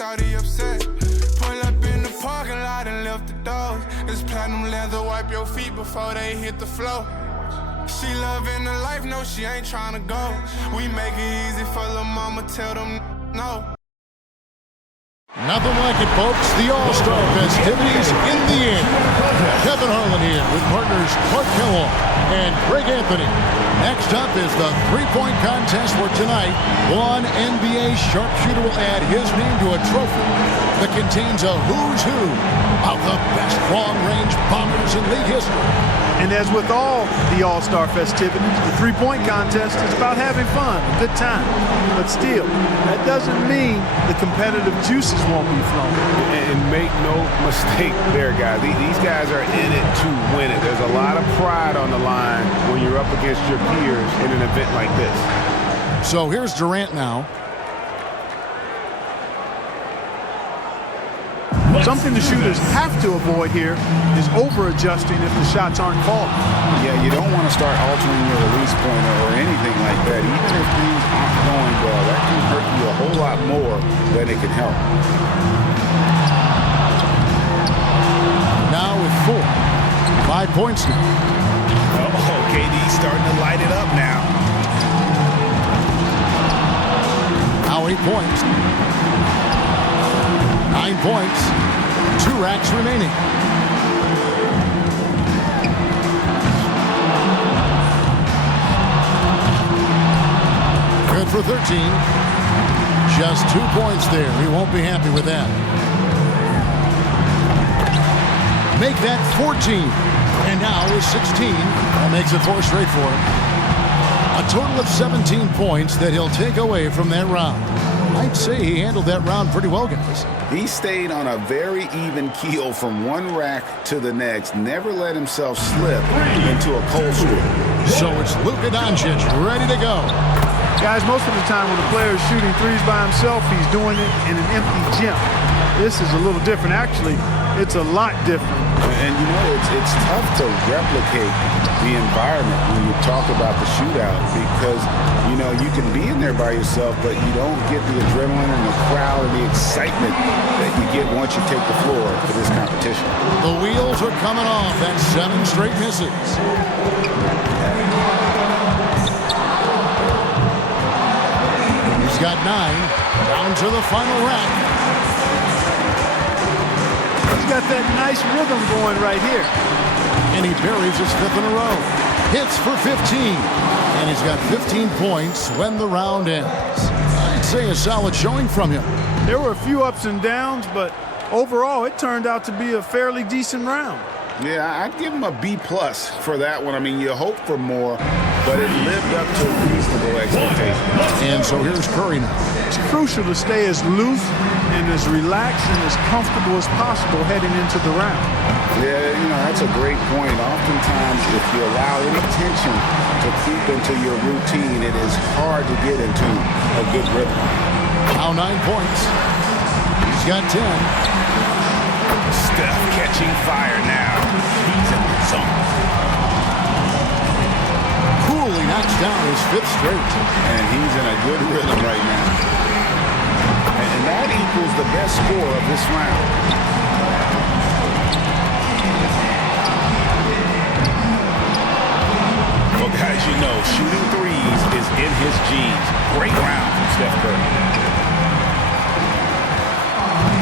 shawty upset. Pull up in the parking lot and left the doors. This platinum leather wipe your feet before they hit the floor. She loving the life, no, she ain't tryna go. We make it easy for lil' mama, tell them no. Nothing like it, folks. The All-Star festivities in the air. Kevin Harlan here with partners Clark Kellogg and Greg Anthony. Next up is the three-point contest where tonight one NBA sharpshooter will add his name to a trophy that contains a who's who of the best long-range bombers in league history. And as with all the All-Star festivities, the three-point contest is about having fun, a good time. But still, that doesn't mean the competitive juices won't be flowing. And make no mistake there, guys. These guys are in it to win it. There's a lot of pride on the line when you're up against your peers in an event like this. So here's Durant now. Something the shooters have to avoid here is over-adjusting if the shots aren't falling. Yeah, you don't want to start altering your release point or anything like that. Even if things aren't going well, that can hurt you a whole lot more than it can help. Now with 5 points now. Oh, KD's starting to light it up now. Now 8 points. 9 points. 2 racks remaining. Good for 13. Just 2 points there. He won't be happy with that. Make that 14. And now is 16. That makes it 4 straight for him. A total of 17 points that he'll take away from that round. I'd say he handled that round pretty well, guys. He stayed on a very even keel from one rack to the next, never let himself slip into a cold streak. So it's Luka Doncic ready to go. Guys, most of the time when a player is shooting threes by himself, he's doing it in an empty gym. This is a little different. Actually, it's a lot different. And you know, it's tough to replicate the environment when you talk about the shootout because, you know, you can be in there by yourself, but you don't get the adrenaline and the crowd and the excitement that you get once you take the floor for this competition. The wheels are coming off. That's 7 straight misses. He's got 9. Down to the final rack. He's got that nice rhythm going right here. And he buries his 5th in a row. Hits for 15. And he's got 15 points when the round ends. I'd say a solid showing from him. There were a few ups and downs, but overall it turned out to be a fairly decent round. Yeah, I'd give him a B+ for that one. I mean, you hope for more, but it lived up to reasonable expectations. And so here's Curry now. It's crucial to stay as loose and as relaxed and as comfortable as possible heading into the round. Yeah, you know, that's a great point. Oftentimes, if you allow any tension to creep into your routine, it is hard to get into a good rhythm. Now 9 points. He's got 10. Steph catching fire now. He's in the zone. Coolly knocks down his 5th straight. And he's in a good rhythm right now. And that equals the best score of this round. Well, guys, you know, shooting threes is in his genes. Great round from Steph Curry.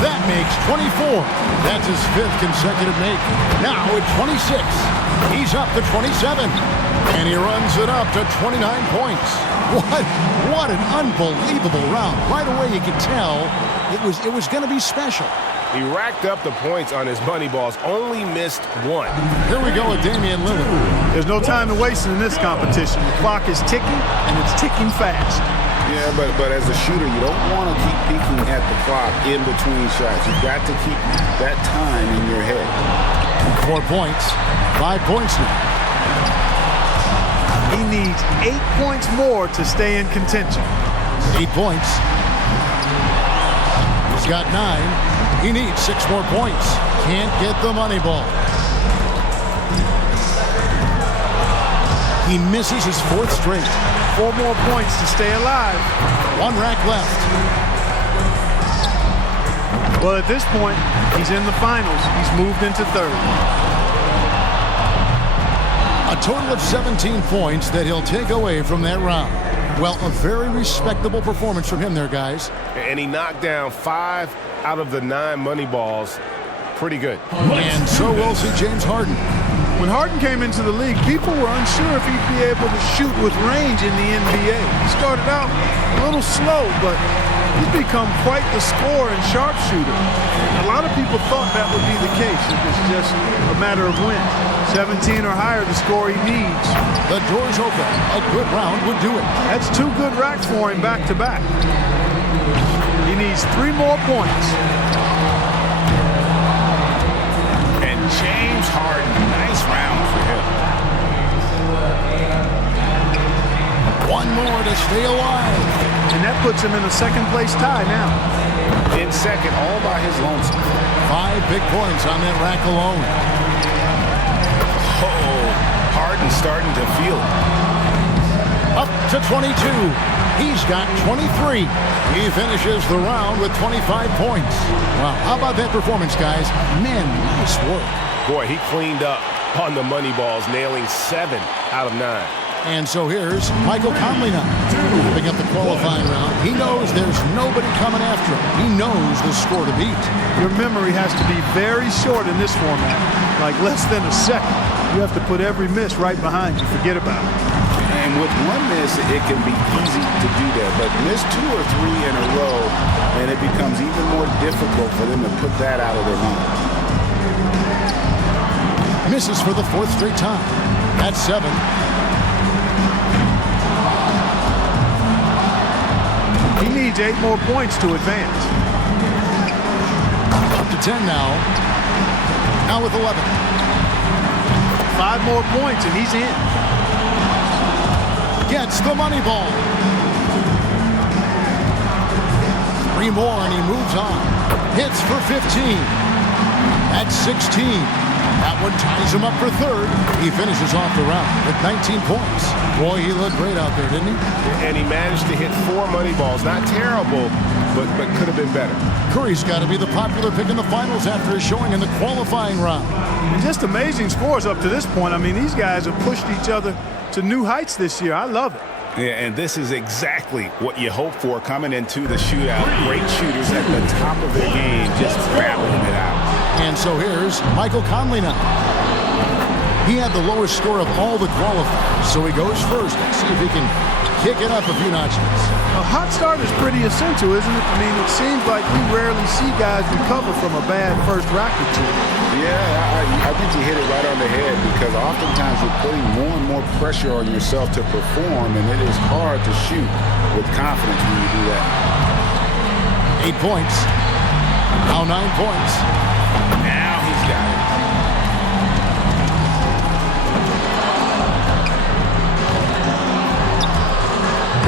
That makes 24. That's his 5th consecutive make. Now at 26. He's up to 27. And he runs it up to 29 points. What an unbelievable round. Right away you could tell it was going to be special. He racked up the points on his money balls, only missed 1. Here we go with Damian Lillard. There's no time to waste in this competition. The clock is ticking, and it's ticking fast. Yeah, but as a shooter, you don't want to keep peeking at the clock in between shots. You've got to keep that time in your head. 4 points. 5 points now. He needs 8 points more to stay in contention. 8 points. He's got 9. He needs 6 more points. Can't get the money ball. He misses his 4th straight. 4 more points to stay alive. 1 rack left. Well, at this point, he's in the finals. He's moved into third. A total of 17 points that he'll take away from that round. Well, a very respectable performance from him there, guys. And he knocked down 5 out of the 9 money balls. Pretty good. And so we'll see James Harden. When Harden came into the league, people were unsure if he'd be able to shoot with range in the NBA. He started out a little slow, but he's become quite the scorer and sharpshooter. A lot of people thought that would be the case. It was just a matter of when. 17 or higher, the score he needs. The door's open. A good round would do it. That's 2 good racks for him back-to-back. He needs 3 more points. And James Harden, nice round for him. 1 more to stay alive. And that puts him in a second-place tie now. In second, all by his lonesome. 5 big points on that rack alone. Oh, Harden's starting to feel it. Up to 22. He's got 23. He finishes the round with 25 points. Wow, how about that performance, guys? Man, nice work. Boy, he cleaned up on the money balls, nailing 7 out of 9. And so here's Michael Conley now, moving up the qualifying round. He knows there's nobody coming after him. He knows the score to beat. Your memory has to be very short in this format, like less than a second. You have to put every miss right behind you. Forget about it. And with 1 miss, it can be easy to do that. But miss 2 or 3 in a row, and it becomes even more difficult for them to put that out of their mind. Misses for the 4th straight time. That's 7. He needs 8 more points to advance. Up to 10 now. Now with 11. 5 more points and he's in. Gets the money ball. 3 more and he moves on. Hits for 15. That's 16. That one ties him up for 3rd. He finishes off the round with 19 points. Boy, he looked great out there, didn't he? And he managed to hit 4 money balls. Not terrible, but could have been better. Curry's got to be the popular pick in the finals after his showing in the qualifying round. And just amazing scores up to this point. I mean, these guys have pushed each other to new heights this year. I love it. Yeah, and this is exactly what you hope for coming into the shootout. Great shooters at the top of their game, just battling it out. And so here's Michael Conley now. He had the lowest score of all the qualifiers, so he goes first. Let's see if he can kick it up a few notches. A hot start is pretty essential, isn't it? I mean, it seems like we rarely see guys recover from a bad first rack or two. Yeah, I think you hit it right on the head because oftentimes you're putting more and more pressure on yourself to perform, and it is hard to shoot with confidence when you do that. 8 points. Now 9 points. Now he's got it.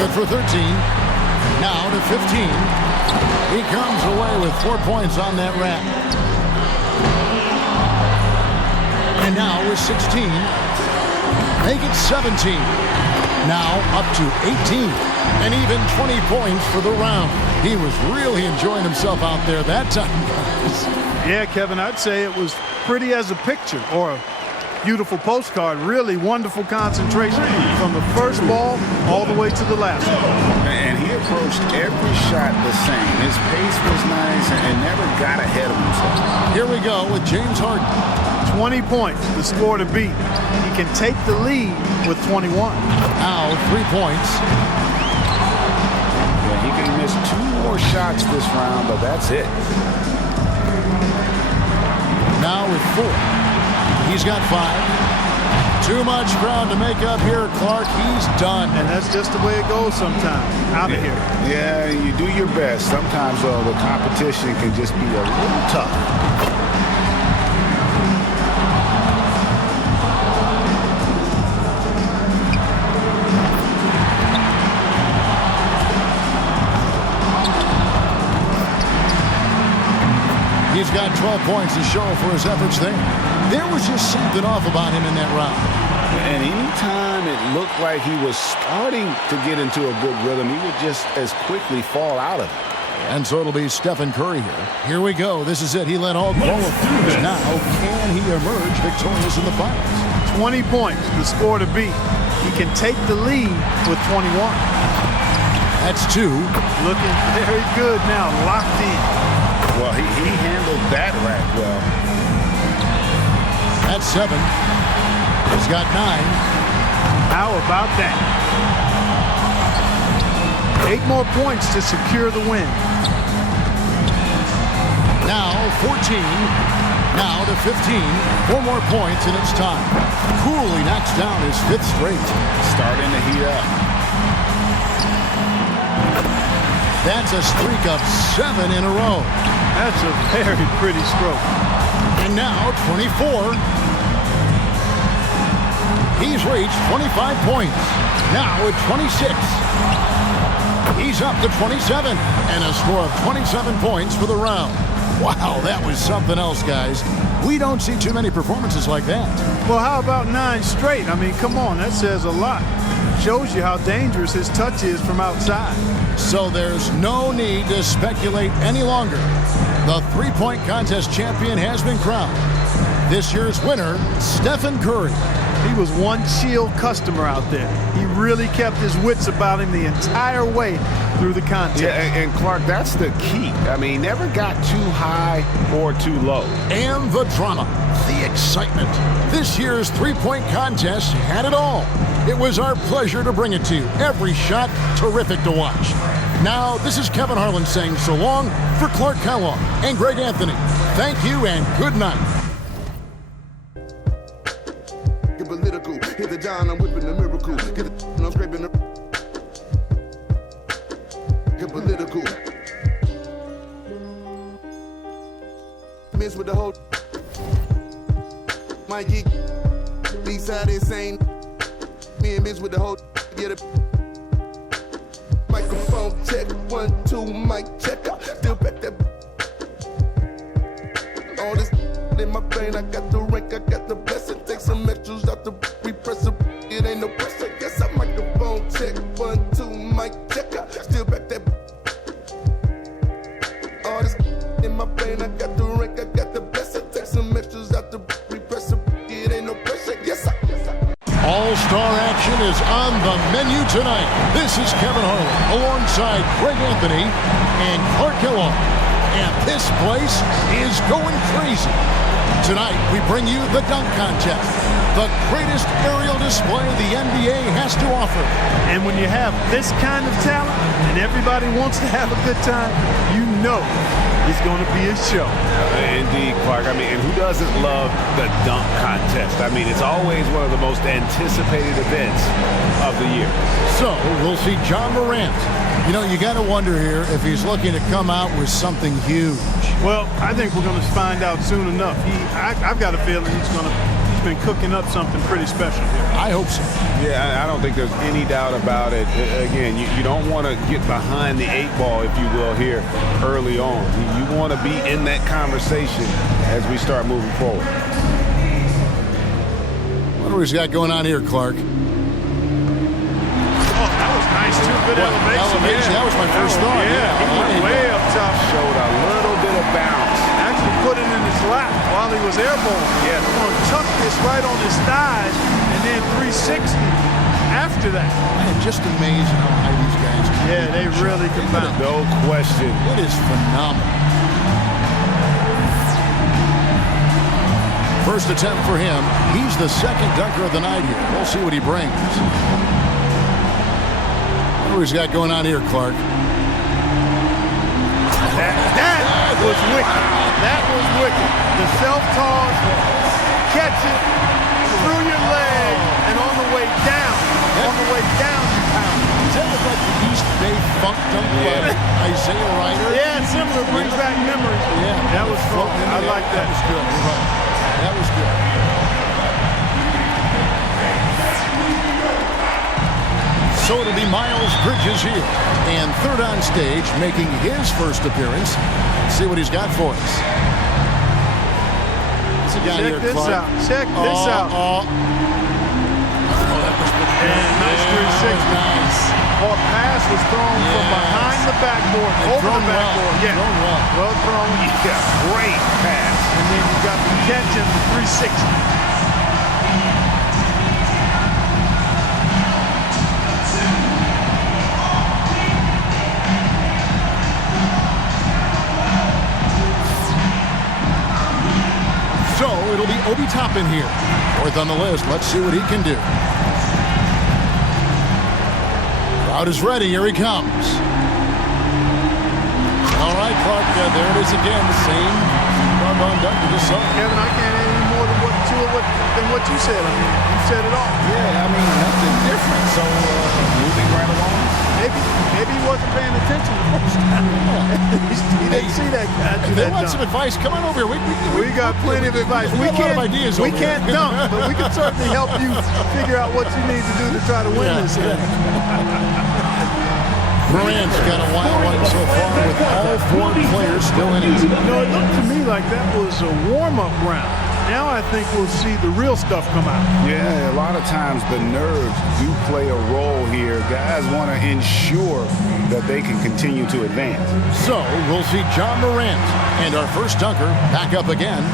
Good for 13. Now to 15. He comes away with 4 points on that rack. And now with 16. Make it 17. Now up to 18. And even 20 points for the round. He was really enjoying himself out there that time, guys. Yeah, Kevin, I'd say it was pretty as a picture or a beautiful postcard. Really wonderful concentration from the first ball all the way to the last one. And he approached every shot the same. His pace was nice and never got ahead of himself. Here we go with James Harden. 20 points, the score to beat. He can take the lead with 21. Now 3 points. Yeah, he can miss 2 more shots this round, but that's it. Now with 4. He's got 5. Too much ground to make up here, Clark. He's done. And that's just the way it goes sometimes. Out of here. Yeah, you do your best. Sometimes, though, the competition can just be a little tough. He's got 12 points to show for his efforts there. There was just something off about him in that round. And anytime it looked like he was starting to get into a good rhythm, he would just as quickly fall out of it. And so it'll be Stephen Curry here. Here we go. This is it. He led all qualifiers. Now, can he emerge victorious in the finals? 20 points, the score to beat. He can take the lead with 21. That's 2. Looking very good now, locked in. Well, he handled that rack well. That's 7. He's got 9. How about that? 8 more points to secure the win. Now 14. Now to 15. 4 more points and it's time. Coolly knocks down his 5th straight. Starting to heat up. That's a streak of 7 in a row. That's a very pretty stroke. And now 24. He's reached 25 points. Now at 26. He's up to 27 and a score of 27 points for the round. Wow, that was something else, guys. We don't see too many performances like that. Well, how about 9 straight? I mean, come on, that says a lot. Shows you how dangerous his touch is from outside. So there's no need to speculate any longer. The three-point contest champion has been crowned. This year's winner, Stephen Curry. He was one chill customer out there. He really kept his wits about him the entire way through the contest. Yeah, and Clark, that's the key. I mean, never got too high or too low. And the drama, the excitement. This year's three-point contest had it all. It was our pleasure to bring it to you. Every shot terrific to watch. Now, this is Kevin Harlan saying so long for Clark Kellogg and Greg Anthony. Thank you and good night. Political, hit the John, I'm whipping the miracle. Get it, and I'm scraping the. Get political. Miss with the whole. My geek. East side insane. Me and miss with the whole. Get it. Microphone check, 1, 2, mic check. Still back that. All this in my brain, I got the rank, I got the blessing. Take some extras out the repress. It ain't no pressure. Yes, I microphone check, 1, 2, mic check. Still back that. All this in my brain, I got the rank, I got the blessing. Take some extras out the repress. It ain't no pressure. Yes, I. All-Star action is on the menu tonight. This is Kevin Harlan alongside Greg Anthony and Clark Kellogg. And this place is going crazy. Tonight, we bring you the dunk contest, the greatest aerial display the NBA has to offer. And when you have this kind of talent and everybody wants to have a good time, you know it's going to be a show. Indeed, Clark. I mean, and who doesn't love the dunk contest? I mean, it's always one of the most anticipated events of the year. So, we'll see John Morant. You know, you got to wonder here if he's looking to come out with something huge. Well, I think we're going to find out soon enough. I've got a feeling he's been cooking up something pretty special here. I hope so. Yeah, I don't think there's any doubt about it. Again, you don't want to get behind the 8 ball, if you will, here early on. You want to be in that conversation as we start moving forward. What do we got going on here, Clark? Nice, too. Good elevation. Yeah. That was my first thought. Yeah, he went way up top. Showed a little bit of bounce. Actually put it in his lap while he was airborne. Yeah. He's going to tuck this right on his thighs and then 360 after that. Man, just amazing how high these guys can Yeah, they really can bounce. No question. It is phenomenal. First attempt for him. He's the second dunker of the night here. We'll see what he brings. What do he's got going on here, Clark? That was wicked. That was wicked. The self-toss, catch it through your leg, and on the way down, you pound. Does that look like the East Bay Funk dunk by Isaiah Ryder? Yeah, similar. Brings back memories. Yeah. That was fun. I like that. That was good. You're right. That was good. So it'll be Miles Bridges here. And third on stage, making his first appearance. Let's see what he's got for us. Check this out. Check this out. Oh, that was And nice 360. Nice. or pass was thrown from behind the backboard, over the backboard. Yeah, thrown well. Well thrown. Yeah, great pass. And then you got the catch and the 360. So it'll be Obi Toppin here. Fourth on the list. Let's see what he can do. Crowd is ready. Here he comes. All right, Clark, there it is again. The same doggone dunk you just saw. Kevin, I can't add any more than what you said. I mean, you said it all. Yeah, I mean, nothing different. So moving right along. Maybe he wasn't paying attention the first time. he didn't see that guy. If they want some advice, come on over here. We got plenty of advice. We got a lot of ideas we over can't here. dunk, but we can certainly help you figure out what you need to do to try to win this game. Moran's got a wild one so far with all four players still in it. No, it looked to me like that was a warm-up round. Now I think we'll see the real stuff come out. Yeah, a lot of times the nerves do play a role here. Guys want to ensure that they can continue to advance. So we'll see John Morant and our first dunker back up again.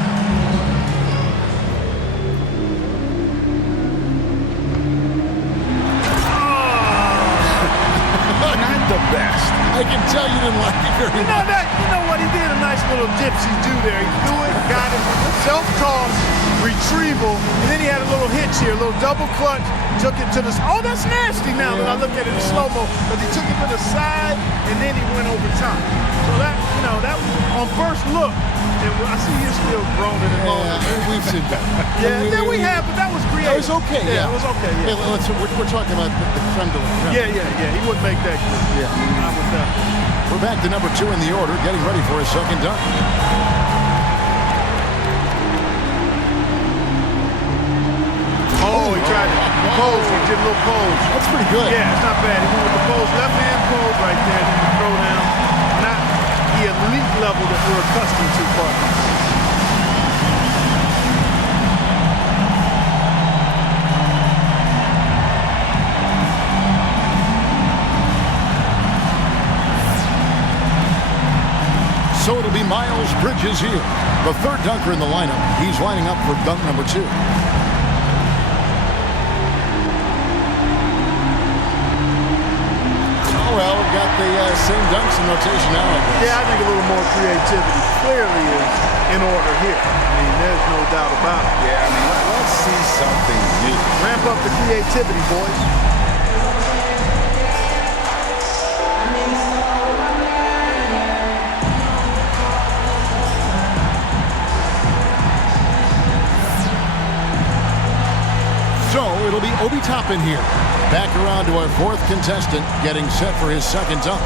Not the best. I can tell you didn't like it very much. You know what? He did a nice little gypsy do there. He threw it, got it, self-toss, retrieval, and then he had a little hitch here, a little double clutch, took it to the... Oh, that's nasty now that I look at it in slow-mo, but he took it to the side, and then he went over top. So that, that was on first look. And I see you're still groaning and moaning. Yeah, we've seen that. Yeah, we have, but that was creative. It was okay. Yeah, it was okay. Yeah, we're talking about the creme de la creme. Yeah. He wouldn't make that good. Yeah. Not with that. We're back to number 2 in the order, getting ready for his second dunk. Oh, he tried to pose. He did a little pose. That's pretty good. Yeah, it's not bad. He went with the pose, left hand pose right there, then the throw down. Not the elite level that we're accustomed to, but So it'll be Miles Bridges here, the third dunker in the lineup. He's lining up for dunk number 2. Oh, well, we've got the same dunks in rotation now, I guess. yeah, I think a little more creativity clearly is in order here. I mean, there's no doubt about it. Yeah, I mean, let's see something new. Ramp up the creativity, boys. So it'll be Obi Toppin here. Back around to our fourth contestant, getting set for his second dunk.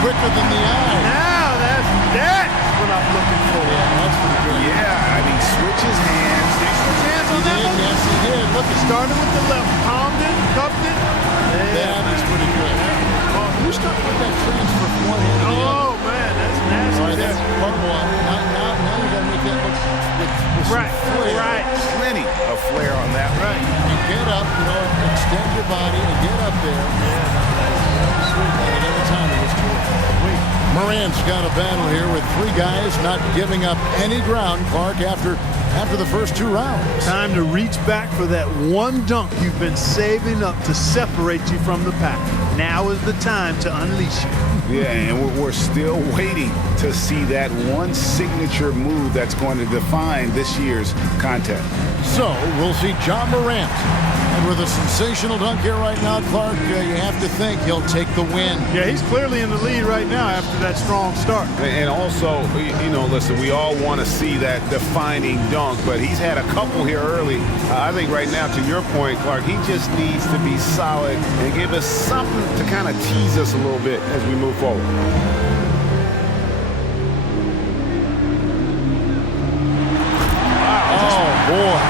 Quicker than the eye. Now that's what I'm looking for. Yeah, that's pretty good. Yeah, I mean, switch his hands. Switch hands on that one? Yes, he did. Look, He started with the left, palmed it, cupped it. yeah, that's pretty good. Who's starting with that transfer from one hand to the other? Oh, man, that's nasty. All right, that's part one. Now we got to make that look with some flair. Right. Plenty of flair on that one. Right. And get up, extend your body and get up there. And every time it was terrific. Morant's got a battle here with 3 guys not giving up any ground, Clark, after the first 2 rounds. Time to reach back for that one dunk you've been saving up to separate you from the pack. Now is the time to unleash it. Yeah, and we're still waiting to see that one signature move that's going to define this year's contest. So we'll see John Morant. And with a sensational dunk here right now, Clark, you have to think he'll take the win. Yeah, he's clearly in the lead right now after that strong start. And also, listen, we all want to see that defining dunk, but he's had a couple here early. I think right now, to your point, Clark, he just needs to be solid and give us something to kind of tease us a little bit as we move forward. Wow. Oh, boy.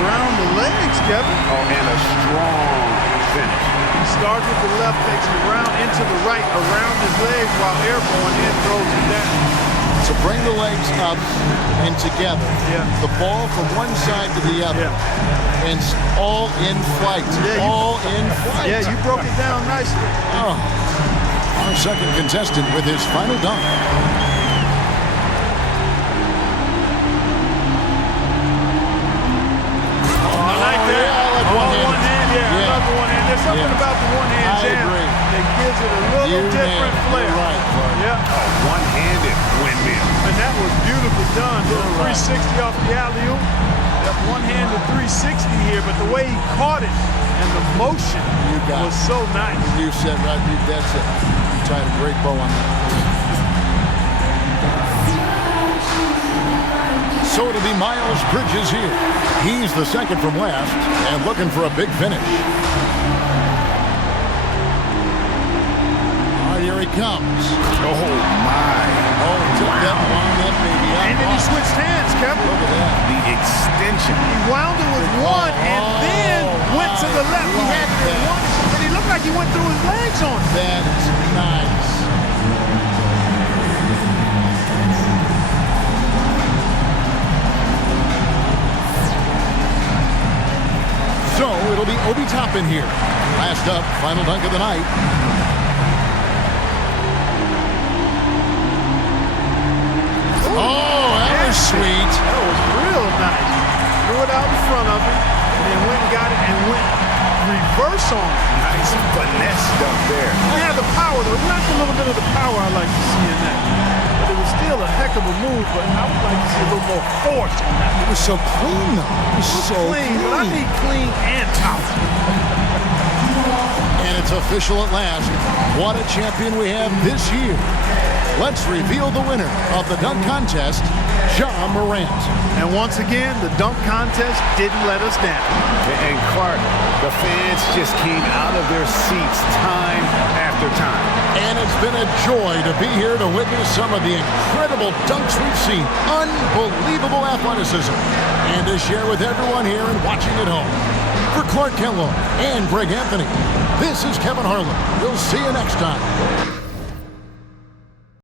Around the legs, Kevin. Oh, and a strong finish. He starts with the left, takes it around into the right, around his legs while airborne, then throws it down. to bring the legs up and together. Yeah. The ball from one side to the other. Yeah. And all in flight. Yeah, all in flight. Yeah, you broke it down nicely. Oh. Our second contestant with his final dunk. I like that. Yeah, I like one hand. Yeah, I love the one hand. There's something about the one hand I jam agree. that gives it a little different flair. You're right, Clark. Yeah. One-handed windmill. And that was beautifully done. Little You're right. 360 off the alley-oop. That one-handed 360 here, but the way he caught it and the motion was so nice. You said right, that's it. You tied a great bow on that. So it'll be Miles Bridges here. He's the second from last and looking for a big finish. Here he comes. Oh, my. Oh, took that wound that baby up. And then he switched hands, Kevin. Look at that. The extension. He wound it with one and then went to the left. He had it in one, and he looked like he went through his legs on it. That is nice. So it'll be Obi Toppin here. Last up, final dunk of the night. Oh, that was sweet. That was real nice. Threw it out in front of him, and then went and got it and went reverse on it. Nice finesse dunk there. Yeah, the power, though. That's a little bit of the power I like to see in that. But it was still a heck of a move, but I would like to see a little more force on that. It was so clean, though. It was so Clean, but I need clean and power. And it's official at last. What a champion we have this year. Let's reveal the winner of the dunk contest, Ja Morant. And once again, the dunk contest didn't let us down. And Clark, the fans just came out of their seats time after time. And it's been a joy to be here to witness some of the incredible dunks we've seen. Unbelievable athleticism. And to share with everyone here and watching at home. For Clark Kellogg and Greg Anthony, this is Kevin Harlan. We'll see you next time.